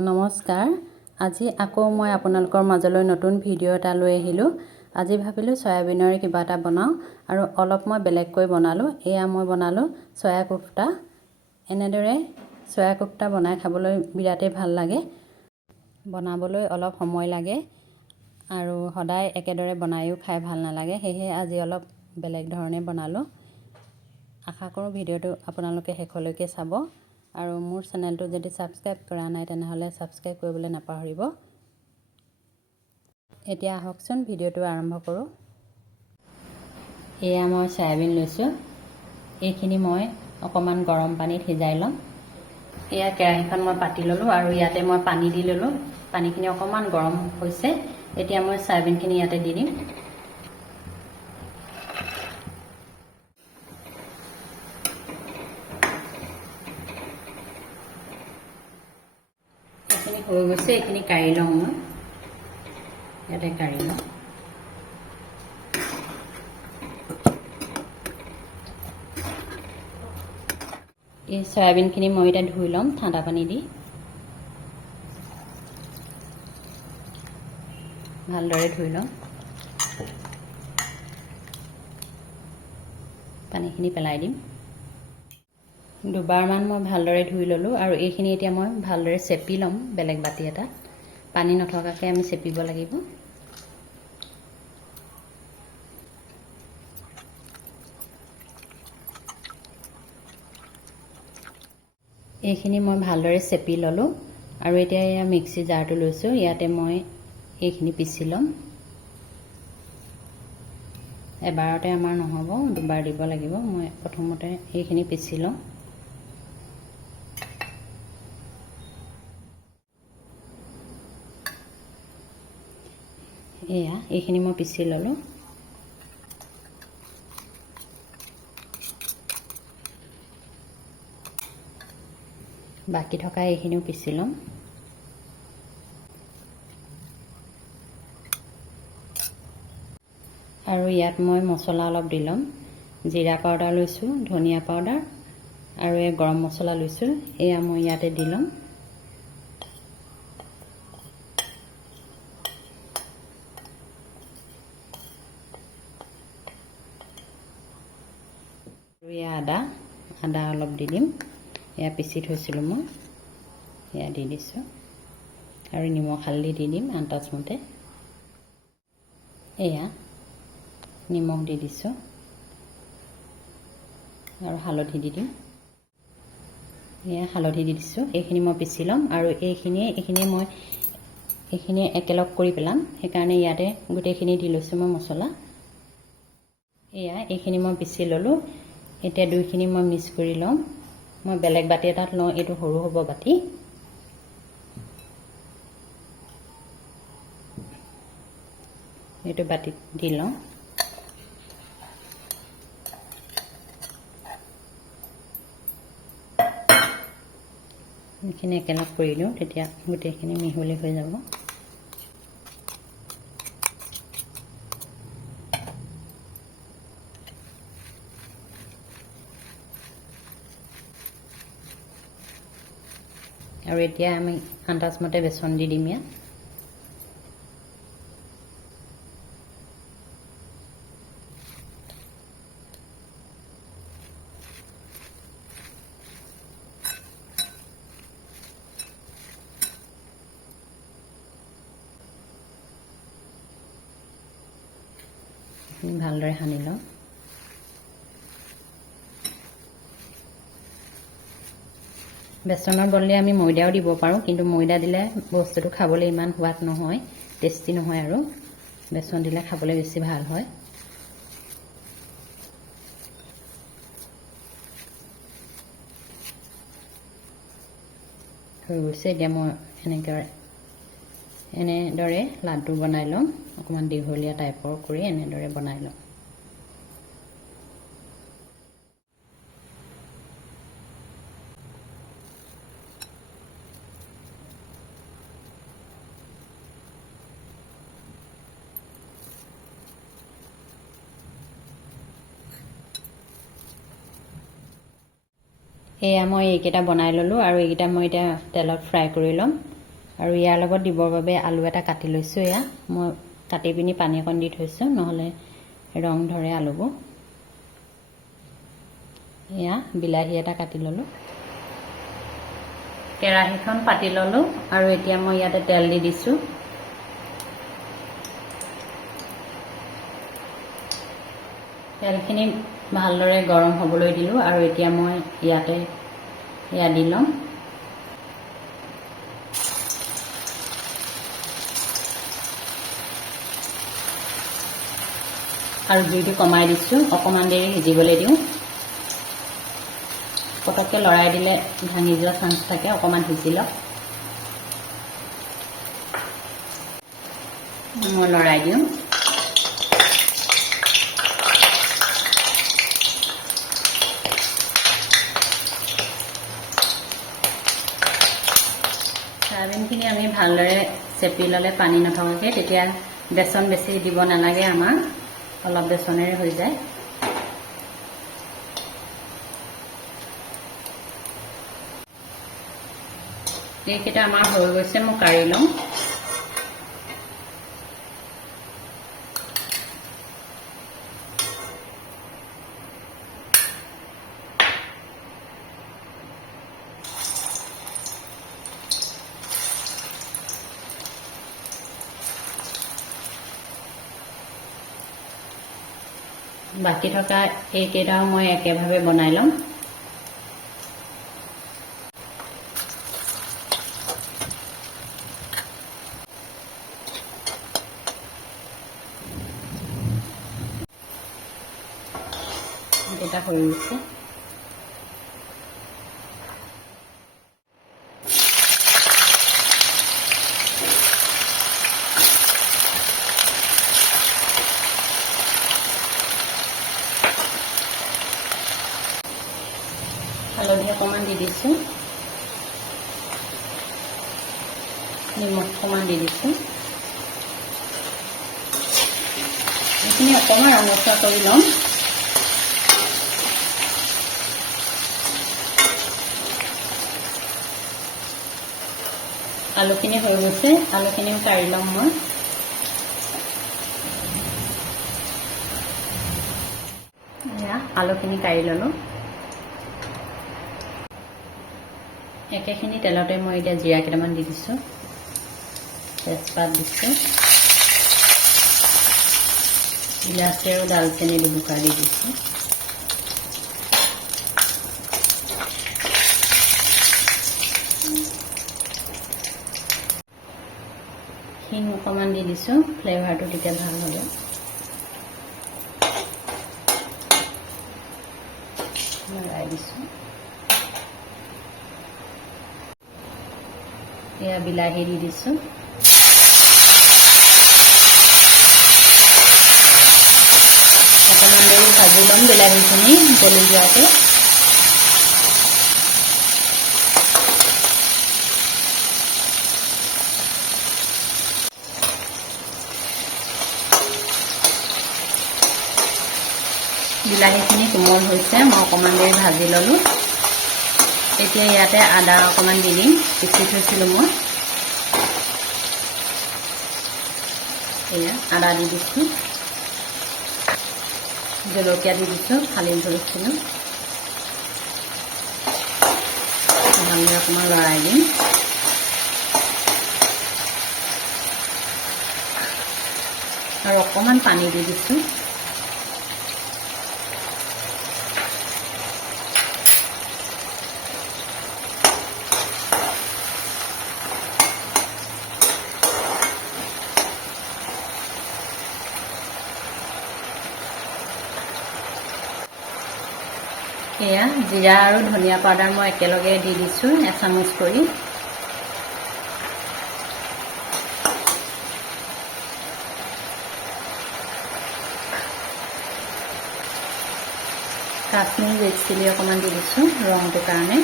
নমস্কাৰ। আজি আকৌ মই আপোনালোকৰ মাজলৈ নতুন ভিডিঅ' এটা লৈ আহিলোঁ। আজি ভাবিলোঁ সয়াবিনৰে কিবা এটা বনাওঁ আৰু অলপ মই বেলেগকৈ বনালোঁ। এয়া মই বনালোঁ সয়া কোফটা। এনেদৰে সয়া কোফটা বনাই খাবলৈ বিৰাটেই ভাল লাগে। বনাবলৈ অলপ সময় লাগে আৰু সদায় একেদৰে বনায়ো খাই ভাল নালাগে। সেয়েহে আজি অলপ বেলেগ ধৰণে বনালোঁ। আশা কৰোঁ ভিডিঅ'টো আপোনালোকে শেষলৈকে চাব আৰু মোৰ চেনেলটো যদি ছাবস্ক্ৰাইব কৰা নাই তেনেহ'লে ছাবস্ক্ৰাইব কৰিবলৈ নাপাহৰিব। এতিয়া আহকচোন ভিডিঅ'টো আৰম্ভ কৰোঁ। এয়া মই সয়াবিন লৈছোঁ। এইখিনি মই অকণমান গৰম পানীত সিজাই ল'ম। এয়া কেৰাহীখন মই পাতি ল'লোঁ আৰু ইয়াতে মই পানী দি ল'লোঁ। পানীখিনি অকণমান গৰম হৈছে। এতিয়া মই সয়াবিনখিনি ইয়াতে দি দিম। এইখিনি হৈ গৈছে, এইখিনি কাঢ়ি লওঁ মই। ইয়াতে কাঢ়ি লওঁ। এই সয়াবিনখিনি মই এতিয়া ধুই ল'ম ঠাণ্ডা পানী দি। ভালদৰে ধুই ল'ম। পানীখিনি পেলাই দিম। দুবাৰমান মই ভালদৰে ধুই ল'লোঁ আৰু এইখিনি এতিয়া মই ভালদৰে চেপি ল'ম বেলেগ বাতি এটাত। পানী নথকাকৈ আমি চেপিব লাগিব। এইখিনি মই ভালদৰে চেপি ল'লোঁ আৰু এতিয়া এয়া মিক্সি জাৰটো লৈছোঁ। ইয়াতে মই এইখিনি পিচি ল'ম। এবাৰতে আমাৰ নহ'ব, দুবাৰ দিব লাগিব। মই প্ৰথমতে এইখিনি পিচি লওঁ। এয়া এইখিনি মই পিচি ল'লোঁ। বাকী থকা এইখিনিও পিচি ল'ম। আৰু ইয়াত মই মছলা অলপ দি ল'ম। জিৰা পাউডাৰ লৈছোঁ, ধনিয়া পাউডাৰ আৰু এই গৰম মছলা লৈছোঁ। এয়া মই ইয়াতে দি ল'ম। আৰু এয়া আদা অলপ দি দিম। এয়া পিচি থৈছিলোঁ মই, এয়া দি দিছোঁ আৰু নিমখ হালধি দি দিম আন্দাজমতে। এয়া নিমখ দি দিছোঁ আৰু হালধি দি দিম। এয়া হালধি দি দিছোঁ। এইখিনি মই পিচি ল'ম আৰু এইখিনিয়ে মই একেলগ কৰি পেলাম। সেইকাৰণে ইয়াতে গোটেইখিনি দি লৈছোঁ মই মছলা। এয়া এইখিনি মই পিচি ল'লোঁ। এতিয়া দুইখিনি মই মিক্স কৰি ল'ম। মই বেলেগ বাতি এটাত লওঁ, এইটো সৰু হ'ব বাতি। এইটো বাতিত দি লওঁ। এইখিনি একেলগ কৰি দিওঁ, তেতিয়া গোটেইখিনি মিহলি হৈ যাব। আৰু এতিয়া আমি আন্দাজমতে বেচন দি দিম ইয়াত। ভালদৰে সানি লওঁ। বেচনৰ বদলি আমি ময়দাও দিব পাৰোঁ, কিন্তু ময়দা দিলে বস্তুটো খাবলৈ ইমান সোৱাদ নহয়, টেষ্টি নহয় আৰু বেচন দিলে খাবলৈ বেছি ভাল হয়। হৈ গৈছে। এতিয়া মই এনেদৰে লাডু বনাই ল'ম। অকণমান দীঘলীয়া টাইপৰ কৰি এনেদৰে বনাই ল'ম। এয়া মই এইকেইটা বনাই ল'লোঁ আৰু এইকেইটা মই এতিয়া তেলত ফ্ৰাই কৰি ল'ম। আৰু ইয়াৰ লগত দিবৰ বাবে আলু এটা কাটি লৈছোঁ। এয়া মই কাটি পিনি পানী অকণ দি থৈছোঁ, নহ'লে ৰং ধৰে আলুবোৰ। এয়া বিলাহী এটা কাটি ল'লোঁ। কেৰাহীখন পাতি ল'লোঁ আৰু এতিয়া মই ইয়াতে তেল দি দিছোঁ। তেলখিনি ভালদৰে গৰম হ'বলৈ দিলোঁ আৰু এতিয়া মই ইয়াতে এয়া দি ল'ম। আৰু জুইটো কমাই দিছোঁ, অকণমান দেৰি সিজিবলৈ দিওঁ। পটককৈ লৰাই দিলে ভাঙি যোৱা চান্স থাকে, অকণমান সিজি লওক। মই লৰাই দিওঁ। চয়াবিনখিনি আমি ভালদৰে চেপি ল'লে পানী নথকাকৈ, তেতিয়া বেচন বেছি দিব নালাগে, আমাৰ অলপ বেচনেৰে হৈ যায়। এইকেইটা আমাৰ হৈ গৈছে, মই কাঢ়ি লওঁ। বাকী থকা এইকেইটাও মই একেভাৱে বনাই ল'ম। এটা হৈ গৈছে। হালধি অকণমান দি দিছোঁ, নিমখ অকণমান দি দিছোঁ। এইখিনি অকণমান ৰঙচুৱা কৰি ল'ম। আলুখিনি হৈ গৈছে, আলুখিনিও কাঢ়ি ল'ম মই। এয়া আলুখিনি কাঢ়ি ল'লোঁ। একেখিনি তেলতে মই এতিয়া জিৰা কেইটামান দি দিছোঁ, তেজপাত দিছোঁ, ইলাচি আৰু ডালচেনি দুবুকা দি দিছোঁ। হিং অকণমান দি দিছোঁ, ফ্লেভাৰটো তেতিয়া ভাল হ'ব। লৰাই দিছোঁ। এয়া বিলাহী দি দিছোঁ। অকণমান দেৰি ভাজি ল'ম বিলাহীখিনি গলি যোৱাকৈ। বিলাহীখিনি কোমল হৈছে, মই অকণমান দেৰি ভাজি ল'লোঁ। এতিয়া ইয়াতে আদা অকণমান দি দিম, পিচি থৈছিলোঁ মই। এয়া আদা দি দিছোঁ, জলকীয়া দি দিছোঁ, ফালি ধৰিছিলোঁ। ভালদৰে অকণমান লৰাই দিম। আৰু অকণমান পানী দি দিছোঁ। এয়া জিৰা আৰু ধনিয়া পাউডাৰ মই একেলগে দি দিছোঁ, এচামুচ কৰি। কাশ্মীৰী ৰেড চিলি অকণমান দি দিছোঁ ৰংটোৰ কাৰণে।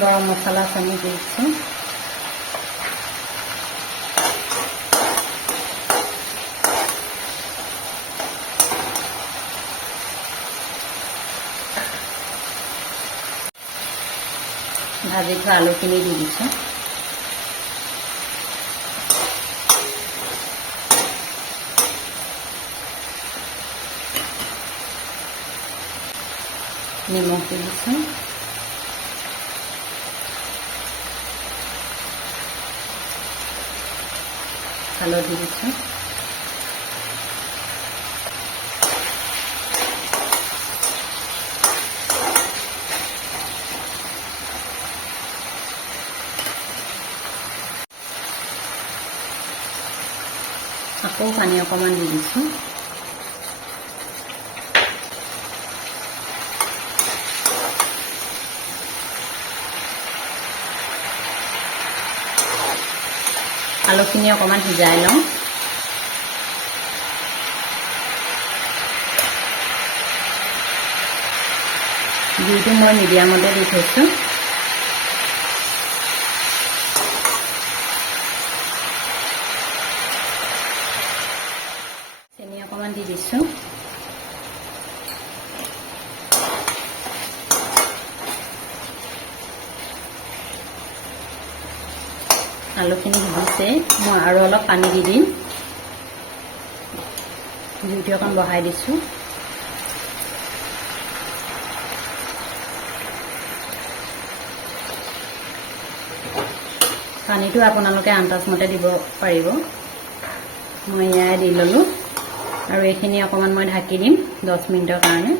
গৰম মছলা চামি দি দিছোঁ। ভাজি থোৱা আলুখিনি দি দিছোঁ। নিমখ দি দিছোঁ। হালধি দিছোঁ। আকৌ পানী অকণমান দি দিছোঁ। আলুখিনি অকণমান সিজাই লওঁ। জুইটো মই মিডিয়ামতে দি থৈছোঁ। চেনি অকণমান দি দিছোঁ। আলুখিনি সিজিছে, মই আৰু অলপ পানী দি দিম। জুইটো অকণ বঢ়াই দিছোঁ। পানীটো আপোনালোকে আন্দাজমতে দিব পাৰিব। মই এয়াই দি ল'লোঁ আৰু এইখিনি অকণমান মই ঢাকি দিম 10 মিনিটৰ কাৰণে।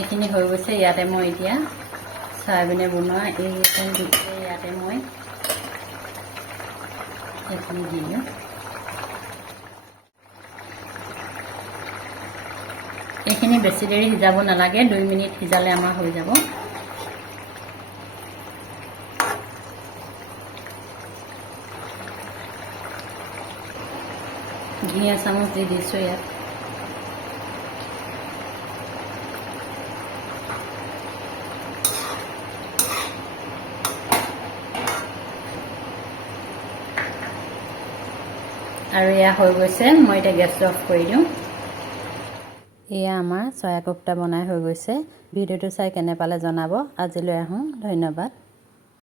এইখিনি হৈ গৈছে। ইয়াতে মই এতিয়া চয়াবিনে বনোৱা ইয়াতে মই এইখিনি দিলোঁ। এইখিনি বেছি দেৰি সিজাব নালাগে, 2 মিনিট সিজালে আমাৰ হৈ যাব। ঘি এচামুচ দি দিছোঁ ইয়াত। আৰু এয়া হৈ গৈছে। মই এতিয়া গেছটো অফ কৰি দিওঁ। এয়া আমাৰ চয়া কোফ্তা বনাই হৈ গৈছে। ভিডিঅ'টো চাই কেনে পালে জনাব। আজিলৈ আহোঁ, ধন্যবাদ।